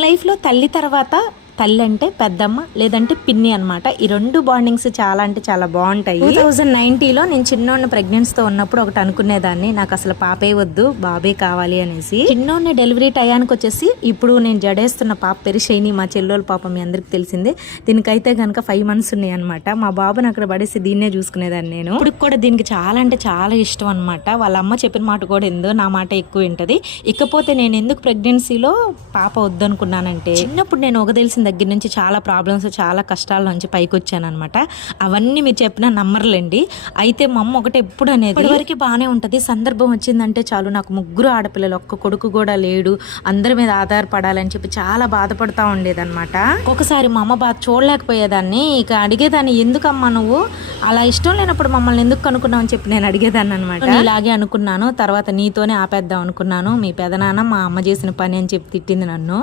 లైఫ్లో తల్లి తర్వాత తల్లి అంటే పెద్దమ్మ లేదంటే పిన్ని అనమాట. ఈ రెండు బాండింగ్స్ చాలా అంటే చాలా బాగుంటాయి. 2090లో నేను చిన్నోడిని ప్రెగ్నెన్సీతో ఉన్నప్పుడు ఒకటి అనుకునేదాన్ని, నాకు అసలు పాపే వద్దు బాబే కావాలి అనేసి. చిన్నోడిని డెలివరీ టయానికి వచ్చేసి ఇప్పుడు నేను జడేస్తున్న పాప పేరు శైని, మా చెల్లెల పాప మీ అందరికి తెలిసిందే. దీనికైతే కనుక 5 months ఉన్నాయి అనమాట. మా బాబుని అక్కడ పడేసి దీన్నే చూసుకునేదాన్ని నేను. ఇప్పుడు కూడా దీనికి చాలా అంటే చాలా ఇష్టం అనమాట. వాళ్ళ అమ్మ చెప్పిన మాట కూడా ఎందో నా మాట ఎక్కువ వింటది. ఇకపోతే నేను ఎందుకు ప్రెగ్నెన్సీలో పాప వద్దనుకున్నానంటే, చిన్నప్పుడు నేను ఒక తెలిసిన దగ్గర నుంచి చాలా ప్రాబ్లమ్స్ చాలా కష్టాల నుంచి పైకి వచ్చాను అనమాట. అవన్నీ మీరు చెప్పిన నమ్మర్లేండి. అయితే మా అమ్మ ఒకటి ఎప్పుడు అనేది, ఇప్పటివరకు బాగానే ఉంటుంది, సందర్భం వచ్చిందంటే చాలు, నాకు 3 ఆడపిల్లలు, ఒక్క కొడుకు కూడా లేడు, అందరి మీద ఆధారపడాలని చెప్పి చాలా బాధపడుతూ ఉండేదన్నమాట. ఒకసారి మా అమ్మ బాధ చూడలేకపోయేదాన్ని. ఇక అడిగేదాన్ని, ఎందుకమ్మా నువ్వు అలా ఇష్టం లేనప్పుడు మమ్మల్ని ఎందుకు కనుక్కున్నావు అని చెప్పి నేను అడిగేదాన్ని అనమాట. ఇలాగే అనుకున్నాను. తర్వాత నీతోనే ఆపేద్దాం అనుకున్నాను, మీ పెదనాన్న మా అమ్మ చేసిన పని అని చెప్పి తిట్టింది నన్ను.